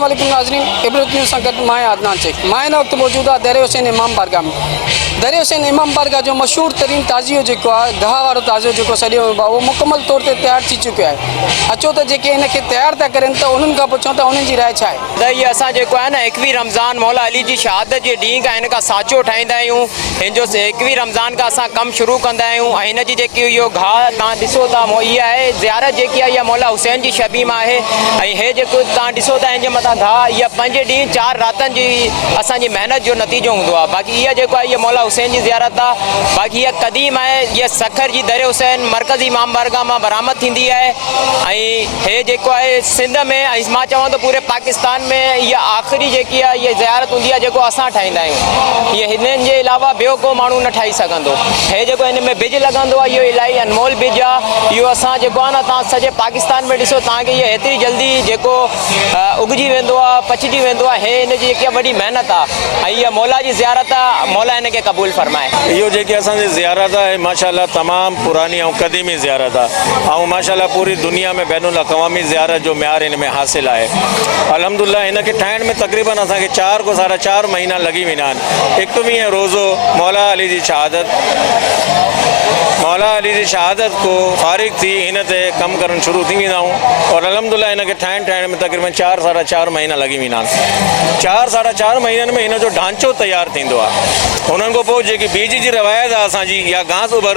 अस्सलाम वालेकुम नाज़रीन, इबरत न्यूज़ संगत माए अदनान शेख माए न वक्त मौजूद है दर हुसैन इमाम बारगाह में। दर हुसैन इमाम बारगाह जो मशहूर तरीन ताज़ियो जो गाह वारो ताज़ियो जो सॼो वो मुकम्मल तौर ते तैयार थी चुको है। अचो तो जेके इनके तैयार था करनि तो उन्हनि खां पुछूं त उन्हनि जी राय छा आहे। त इहे असां जेको आहे न 21 रमज़ान मौला अली जी शहादत जे ॾींहुं खां हिन खां साचो ठाहींदा आहियूं। हिन जो 21 रमज़ान खां असां कमु शुरू कंदा आहियूं ऐं हिन जी जेकी इहो गाह तव्हां ॾिसो था इहा आहे ज़ियारत जेकी आहे इहा मौला हुसैन जी शबी मां आहे ऐं हे जेको तव्हां ॾिसो था हिन जे मथां गाह इहा 5 ॾींहं 4 रातनि जी असांजी महिनत जो नतीजो हूंदो आहे। बाक़ी इहा जेको आहे इहा मौला हुसैन जी ज़ियारत आहे। बाक़ी इहा क़दीम आहे, इहा सखर जी दर हुसैन मरकज़ी इमाम बारगाह मां बरामद थींदी आहे ऐं हे जेको आहे सिंध में ऐं मां चवां तो पूरे पाकिस्तान में इहा आख़िरी जेकी आहे इहा ज़ियारत हूंदी आहे जेको असां ठाहींदा आहियूं। इहे हिननि जे अलावा ॿियो को माण्हू न ठाही सघंदो। हे जेको हिन में बिज लॻंदो आहे इहो इलाही अनमोल बिज आहे। इहो असां जेको आहे न तव्हां सॼे पाकिस्तान में ॾिसो तव्हांखे इहा हेतिरी जल्दी जेको उगजी वेंदो आहे पचिजी वेंदो आहे। हे हिन जी जेकी वॾी महिनत आहे ऐं इहा मौला जी ज़ियारत आहे। मौला हिनखे क़बूल फरमाए। इहो जेकी असांजी ज़ियारत आहे माशाल्लाह तमामु पुरानी ऐं क़दीमी ज़ियारत आहे ऐं माशाल्लाह पूरी दुनिया में बैनुल अक़वामी ज़ियारत जो म्यार हिन में हासिल आहे। अल्हम्दुलिल्लाह हिनखे ठाहिण में तक़रीबन असांखे 4 को 4.5 महीना लॻी वेंदा आहिनि। 21 रोज़ो मौला अली जी शहादत को फारिग थी हिन ते कमु करणु शुरू थी वेंदा आहियूं और अल्हम्दुलिल्लाह हिनखे ठाहिण में तक़रीबन 4 साढा 4 महीना लॻी वेंदा आहिनि। 4 साढा 4 महीननि में हिन जो ढांचो तयारु थींदो आहे। हुननि खां पोइ जेकी बीज जी रवायत आहे असांजी इहा घास उभर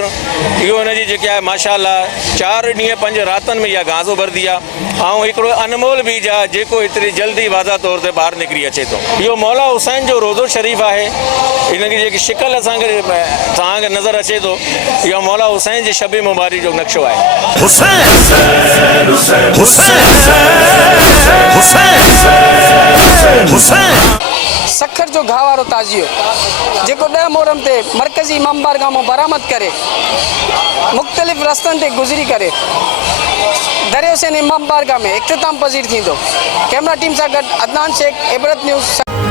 इहो हिनजी जेकी आहे माशाल्लाह 4 ॾींहं 5 रातनि में इहा घास उभरंदी आहे ऐं हिकिड़ो अनमोल बीज आहे जेको एतिरी जल्दी वाज़ा तौर ते ॿाहिरि निकिरी अचे थो। इहो मौला हुसैन जो रोज़ो शरीफ़ आहे। हिनजी जेकी शिकल असांखे तव्हांखे नज़र अचे थो इहो मौला हुसैन जी शबी मुबारक जो नक्शो आहे। सखर जो गाह वारो ताज़ियो जेको 10 मुहर्रम ते मरकज़ी इमाम बारगाह मां बरामद करे मुख़्तलिफ़ रस्तनि ते गुज़री करे दर हुसैन इमाम बारगाह में इख़्तिताम पज़ीर थींदो। कैमरा टीम सां गॾु अदनान शेख, इबरत न्यूज़।